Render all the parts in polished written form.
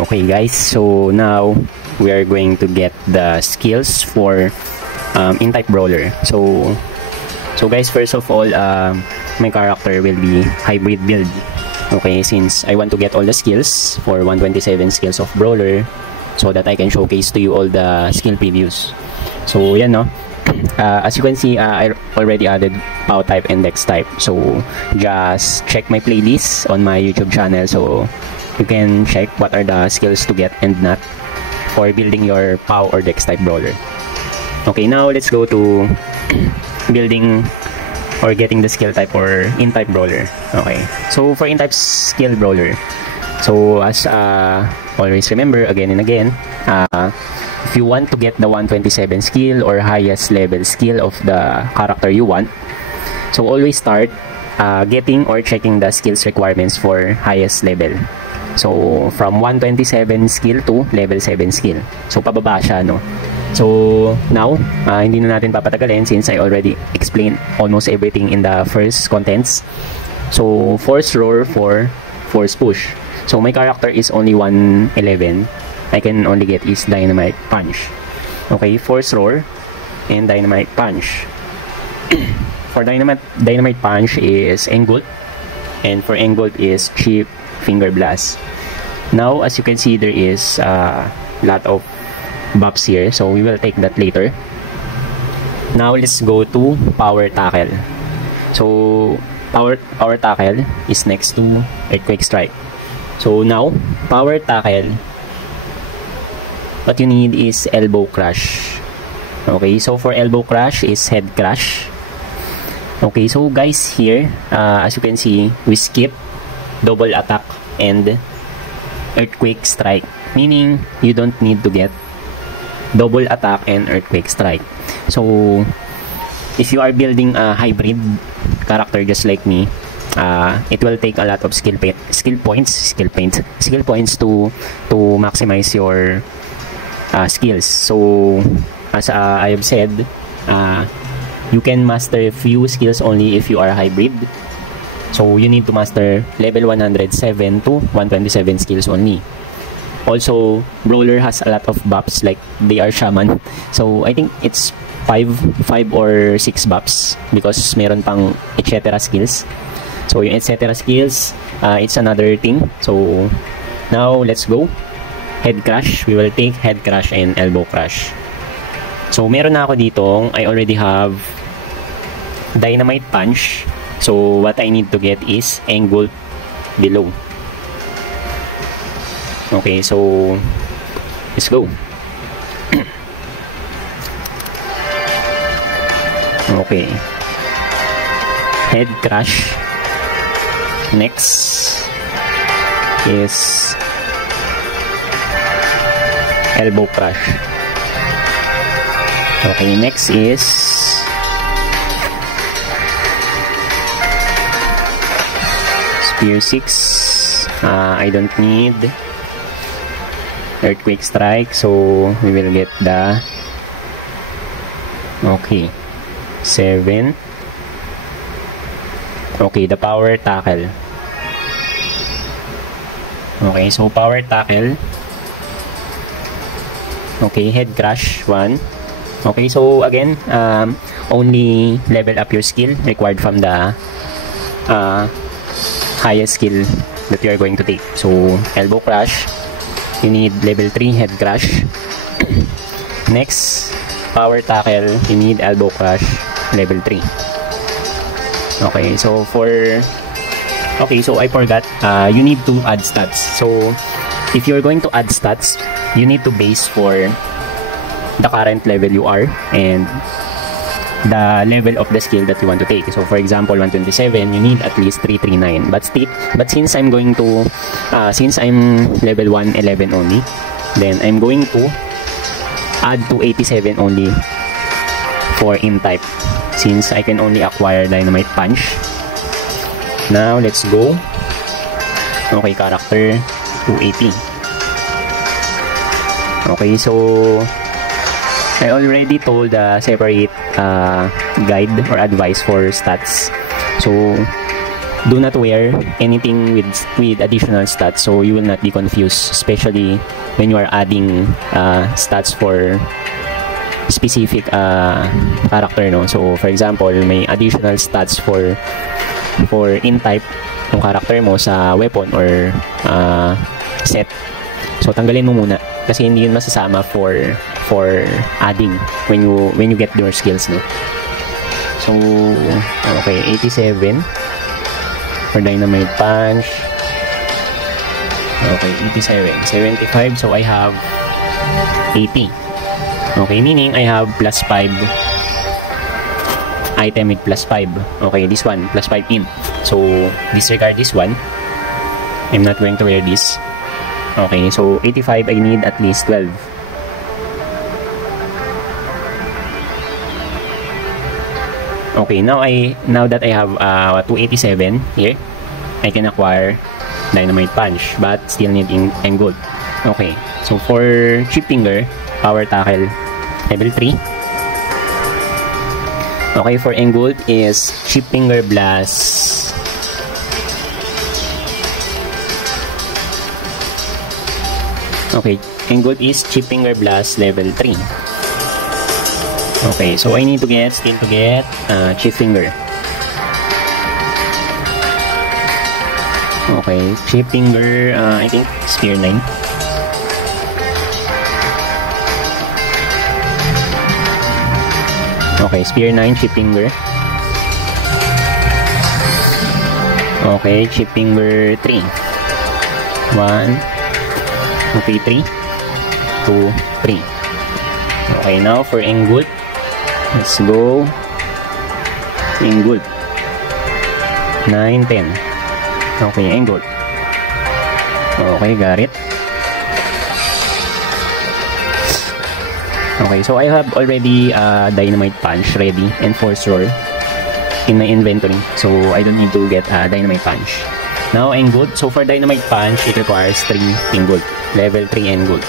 Okay guys, so now we are going to get the skills for in-type brawler. So guys, first of all, my character will be hybrid build. Okay, since I want to get all the skills for 127 skills of brawler so that I can showcase to you all the skill previews. So yan no. As you can see, I already added POW type and Dex type. So just check my playlist on my YouTube channel so you can check what are the skills to get and not for building your POW or Dex type brawler. Okay, now let's go to building or getting the skill type or in-type brawler. Okay, so for in-type skill brawler, so as always remember again and again, if you want to get the 127 skill or highest level skill of the character you want, so always start getting or checking the skills requirements for highest level. So from 127 skill to level 7 skill. So pababa siya, no? So now, hindi na natin papatagalin since I already explained almost everything in the first contents. So Force Roar for Force Push. So my character is only 111. I can only get is Dynamite Punch. Okay, Force Roar and Dynamite Punch. For Dynamite Punch is Engulf, and for Engulf is Cheap Finger Blast. Now, as you can see, there is a lot of buffs here, so we will take that later. Now let's go to Power Tackle. So Power Tackle is next to Earthquake Strike. So now Power Tackle, what you need is Elbow Crush. Okay, so for Elbow Crush is Head Crush. Okay, so guys, here as you can see, we skip Double Attack and Earthquake Strike, meaning you don't need to get Double Attack and Earthquake Strike. So if you are building a hybrid character just like me, it will take a lot of skill points to maximize your skills. So as I have said, you can master few skills only if you are hybrid. So you need to master level 107 to 127 skills only. Also, Brawler has a lot of buffs, like they are Shaman. So I think it's 5 or 6 buffs because meron pang etc. skills. So yung etc. skills, it's another thing. So now let's go. Head Crush, we will take Head Crush and Elbow Crush. So meron na ako dito, I already have Dynamite Punch. So what I need to get is Engulf below. Okay, so let's go. Okay, Head Crush. Next is Elbow Crush. Okay, next is Spear 6. I don't need Earthquake Strike, so we will get the 7. Okay, the Power Tackle. Okay, so Power Tackle. Okay, Head Crush 1. Okay, so again, only level up your skill required from the highest skill that you are going to take. So Elbow Crush, you need level 3 Head Crush. Next, Power Tackle, you need Elbow Crush level 3. Okay, so so I forgot, you need to add stats. So if you're going to add stats, you need to base for the current level you are and the level of the skill that you want to take. So for example, 127, you need at least 339. But since I'm going to since I'm level 111 only, then I'm going to add to 87 only for in-type, since I can only acquire Dynamite Punch. Now let's go. Okay, character 280. Okay, so I already told separate guide or advice for stats. So do not wear anything with additional stats, so you will not be confused, especially when you are adding stats for specific character, no? So for example, may additional stats for in type yung character mo sa weapon or set. So tanggalin mo muna kasi hindi yun masasama for adding when you get your skills, no? So okay, 87 for dynamite punch. Okay, 87, 75, so I have 80. Okay, meaning I have plus 5 item with plus 5. Okay, this one plus 5 int. So disregard this one. I'm not going to wear this. Okay, so 85, I need at least 12. Okay, now that I have 287 here, I can acquire dynamite punch, but still need Engold. Okay, so for chip finger, power tackle level 3. Okay, for Engold is chip finger blast. Okay, Engold is chip finger blast level 3. Okay, so I need to get chip finger. Okay, chip finger, I think spear 9. Okay, spear 9, chip finger. Okay, chip finger 3. 1. Okay, 3. 2, 3. Okay, now for Engold. Let's go. Engold. 9, 10. Okay, Engold. Okay, got it. Okay, so I have already dynamite punch ready and force roll in my inventory, so I don't need to get dynamite punch. Now Engold. So for dynamite punch, it requires 3 Engold, level 3 Engold.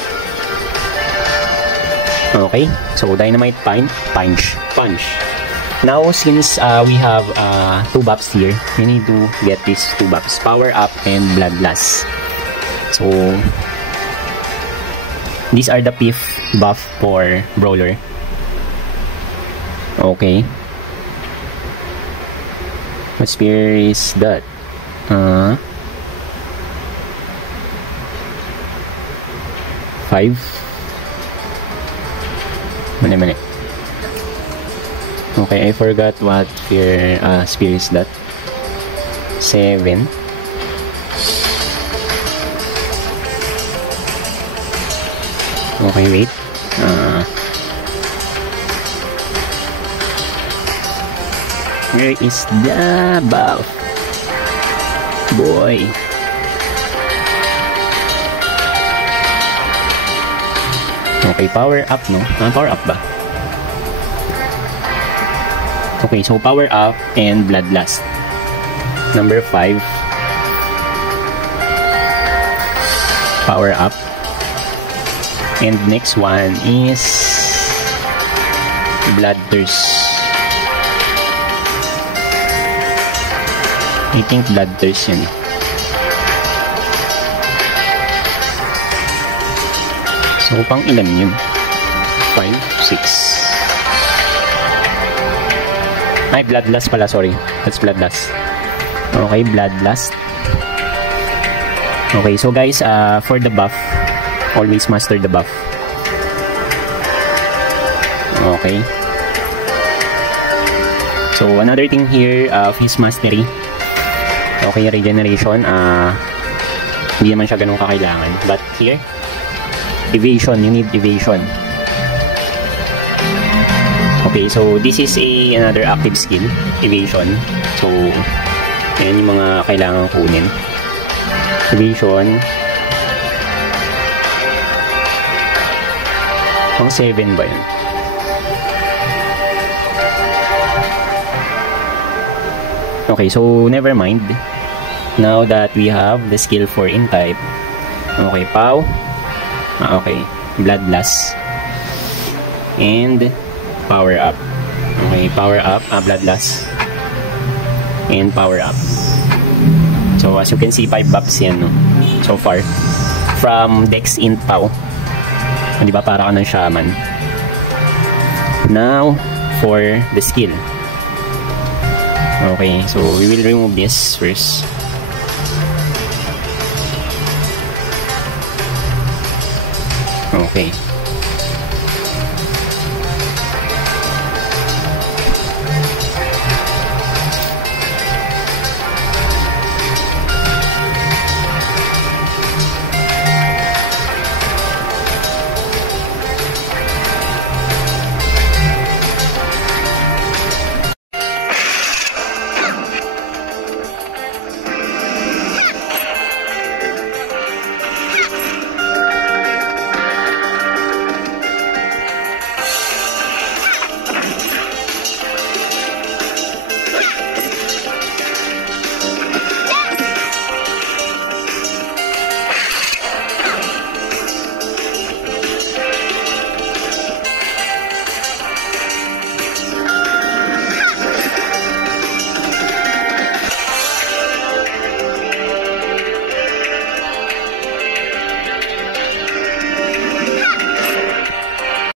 Okay, so dynamite punch. Now since we have 2 buffs here, we need to get these 2 buffs, power up and bloodlust. So these are the fifth buff for brawler. Okay, what spear is that? 5. Mali. Okay, I forgot what spear is that. 7. Okay, wait. Where is the buff? Boy. Okay, power up, no? Power up ba? Okay, so power up and bloodlust. Number 5. Power up. And next one is bloodthirst. I think bloodthirst yun. So pang ilan yun? 5, 6. Ay, bloodlust pala, sorry. That's bloodlust. Okay, bloodlust. Okay, so guys, for the buff, always master the buff. Okay. So another thing here of his mastery. Okay, regeneration. Hindi naman siya ganun kakailangan. But here, evasion. You need evasion. Okay, so this is another active skill, evasion. So yan yung mga kailangan kunin. Evasion. Pang 7 ba yun? Okay, so never mind. Now that we have the skill for in type. Okay, POW. Okay, bloodlust. And power up. Okay, power up, bloodlust. And power up. So as you can see, 5 buffs yan, no? So far. From Dex Int Pao. Di ba para ka ng shaman? Now, for the skill. Okay, so we will remove this first. Okay.